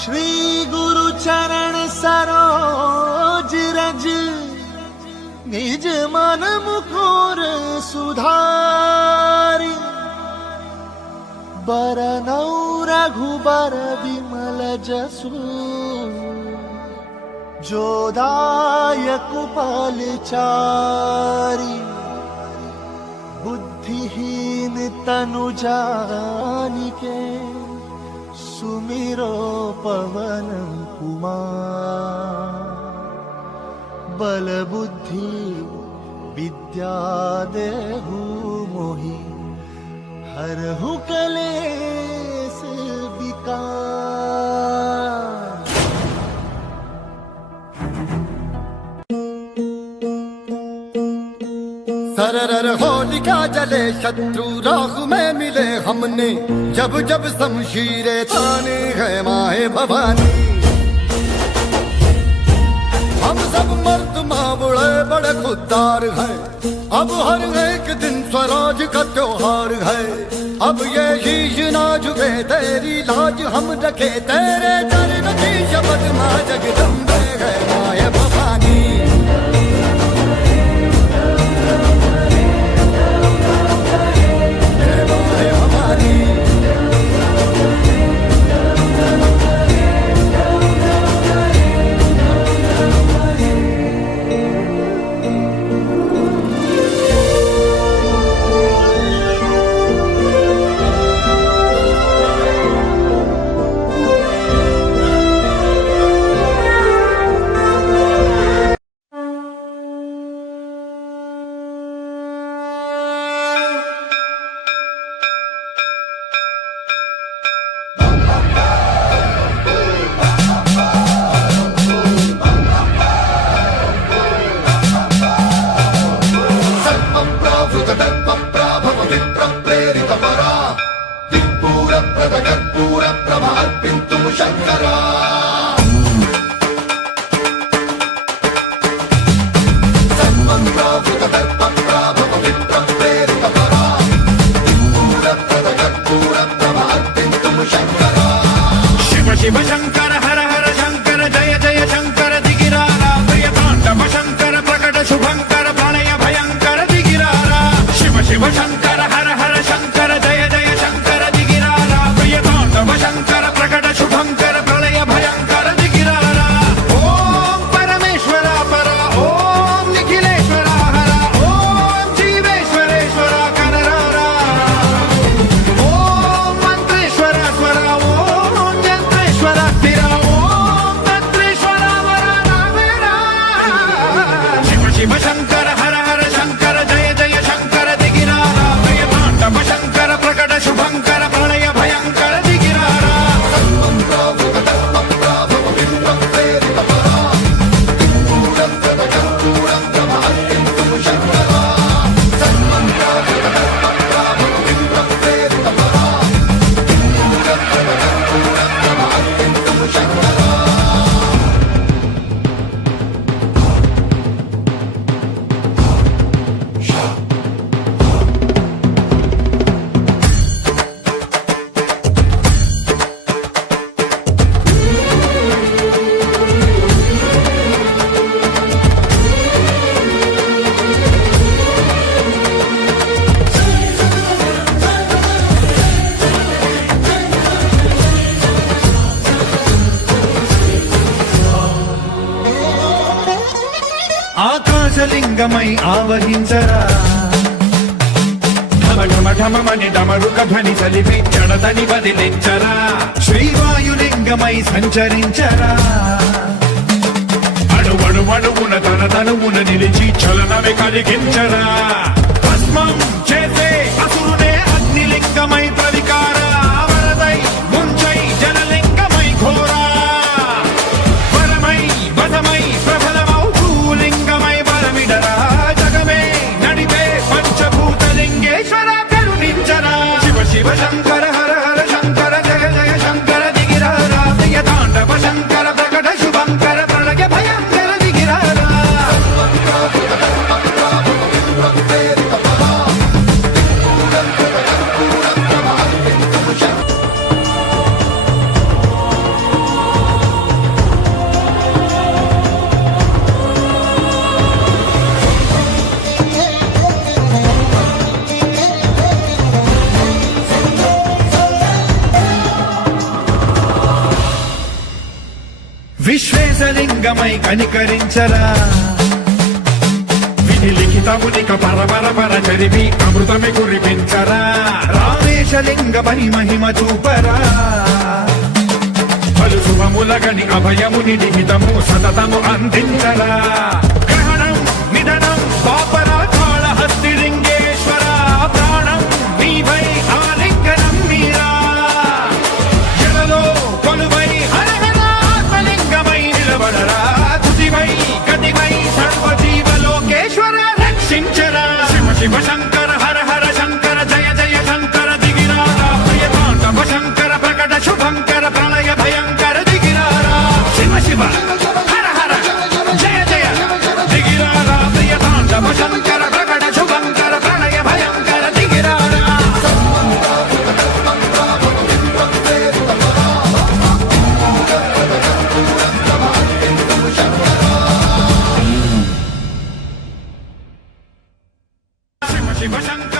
श्री गुरु चरण सरोज रज निज मन मुकुर सुधारि बरनौ रघुबर विमल जसु जोदायक फलचारि बुद्धिहीन तनु जानिके सुमिरो पवन कुमार बल बुद्धि विद्या देहु मोहि हरहु कलेस विकार। सरर होलिका जले शत्रु राह में मिले हमने जब जब शमशीरे ताने है माए भवानी। हम सब मर्द मावड़े बड़े खुददार हैं, अब हर एक दिन स्वराज का त्योहार है। अब ये शीश ना झुके तेरी लाज हम रखे तेरे चरण की शपथ माँ जगदम्बे है माए भवानी। शिव शंकर हर हर शंकर जय जय शंकर दिगिरारा प्रिय तांडव शंकर प्रकट शुभंकर प्रणय भयंकर दिगिरारा। शिव शिव शंकर हर हर शंकर जय जय शंकर दिगिरारा प्रिय तांडव शंकर प्रकट शुभंकर प्रणय भयंकर दिगिरारा। ओम परमेश्वरा परा ओम निखिलेश्वरा हरा ओम जीवेश्वरेश्वरा कररारा। ओम मंत्रेश्वरा स्वरा ओम यंत्रेश्वरा स्थिरा ओम तंत्रेश्वरा वरा नामेरा। शिव शिव शंकर हर हर शंकर जय जय शंकर दिगिरारा प्रिय तांडव शंकर प्रकट शुभंकर प्रणय भयंकर दिगिरारा। ఆకాశలింగమై ఆవహించరా ఢమ ఢమ ఢమమని డమరుక ధ్వని సలిపి జడదని వదిలించరా. శ్రీవాయులింగమై సంచరించరా అణువణువున తన తనువున నిలిచి చలనమే కలిగించరా. భస్మం చేసే అసురునే అగ్నిలింగమై ప్రవికార వరదై ముంచై జలలింగమై ఘోరా వరమై వదమై ప్రబలమౌ భూలింగమై బలమిడరా. జగమే నడిపే పంచభూతలింగేశ్వర కరుణించరా. శివ శివ శంకర హర హర శంకర జయ జయ శంకర దిగిరారా ప్రియ తాండవ శంకర ప్రకట శుభంకర ప్రణయ భయంకర దిగిరారా. రామేశలింగమై కనికరించరా విధి లిఖితమునిక పర చరివి అమృతమి కురిపించరా రామేశలింగమై మహిమ చూపరా పలు శుభములగని అభయముని లిఖితము సతతము అందించరా గ్రహణం నిధనం పాపరా కాళహస్తి లింగేశ్వర ప్రాణం నీవై ఆలింగనం మీరా జలలో కొలువై హరహర ఆత్మలింగమై నిలబడరా తుదివై గతివై సర్వజీవలోకేశ్వర రక్షించరా శివ శివ శంకర హర హర శంకర జయ జయ శంకర దిగిరారా ప్రియతాండవ శంకర ప్రకట శుభంకర ప్రళయ భయంకర దిగిరారా శివ శివ హర హర జయ జయ దిగిరారా ప్రియతాండవ శంకర ప్రకట శుభంకర ప్రళయ భయంకర దిగిరారా శివ శివ శంకర